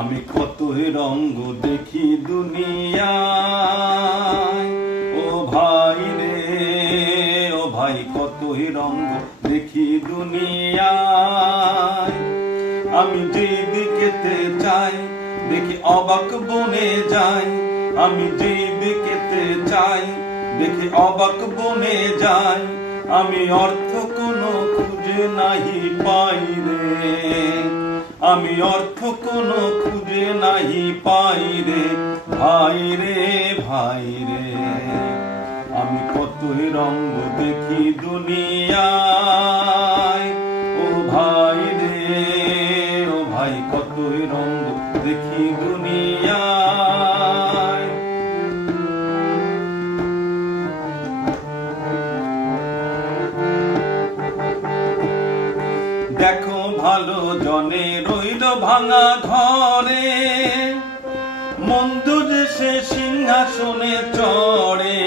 আমি কতই রঙ্গ দেখি দুনিয়ায়, ও ভাই রে ও ভাই কতই রঙ্গ দেখি দুনিয়ায়। আমি যেই দিকেতে চাই দেখি অবাক বনে যাই, আমি যেই দিকেতে চাই দেখি অবাক বনে যাই। আমি অর্থ কোনো খুঁজে নাহি পাই রে, আমি অর্থ কোনো খুঁজে নাহি পাই রে, ভাই রে ভাই রে। আমি কতই রঙ্গ দেখি দুনিয়ায়, ও ভাই রে ও ভাই কতই রঙ্গ দেখি দুনিয়ায়। দেখো ভালো জনে রইল ভাঙা ঘরে, মন্দ যে সে সিংহাসনে চড়ে।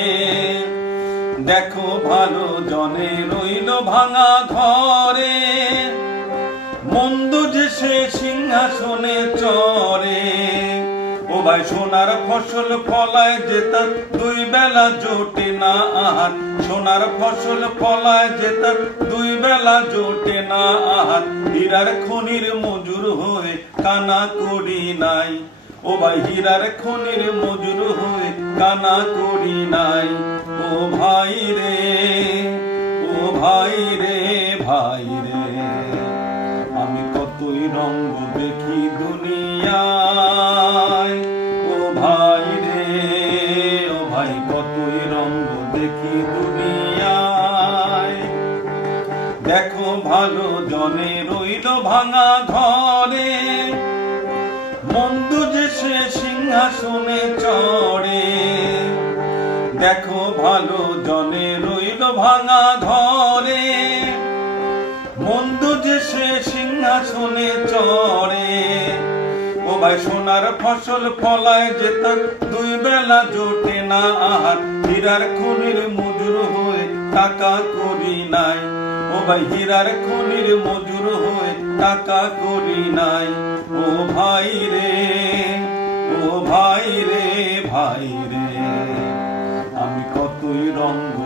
দেখো ভালো জনে রইল ভাঙা ঘরে, মন্দ যে সে সিংহাসনে চড়ে। ও ভাই সোনার ফসল ফলায় যে তার দুই বেলা জোটে না আহার, সোনার ফসল ফলায় যে তার দুই বেলা জোটে না আহার। হীরার খনির মজুর হয়ে কানা করি নাই, ও ভাই হীরার খনির মজুর হয়ে কানা করি নাই। ও ভাই রে ও ভাই রে ভাই রে। আমি কতই রঙ্গ দেখি দুনিয়ায়, ও ভাই রে ও ভাই কতই রঙ্গ দেখি দুনিয়ায়। দেখো ভালো জনে রইল ভাঙা ঘরে, মন্দ যে সে সিংহাসনে চড়ে। দেখো ভালো জনে রইল ভাঙা ঘরে, মন্দ যে সে সিংহাসনে চড়ে। ও ভাই সোনার ফসল ফলায় যে তার দুই বেলা জোটে না আহার, হীরার খনির মজুর হয়ে টাকা করি নাই। ও ভাই হীরার খনির মজুর হয়ে টাকা করি নাই। ও ভাই রে ও ভাই রে ভাই রে। আমি কতই রঙ্গ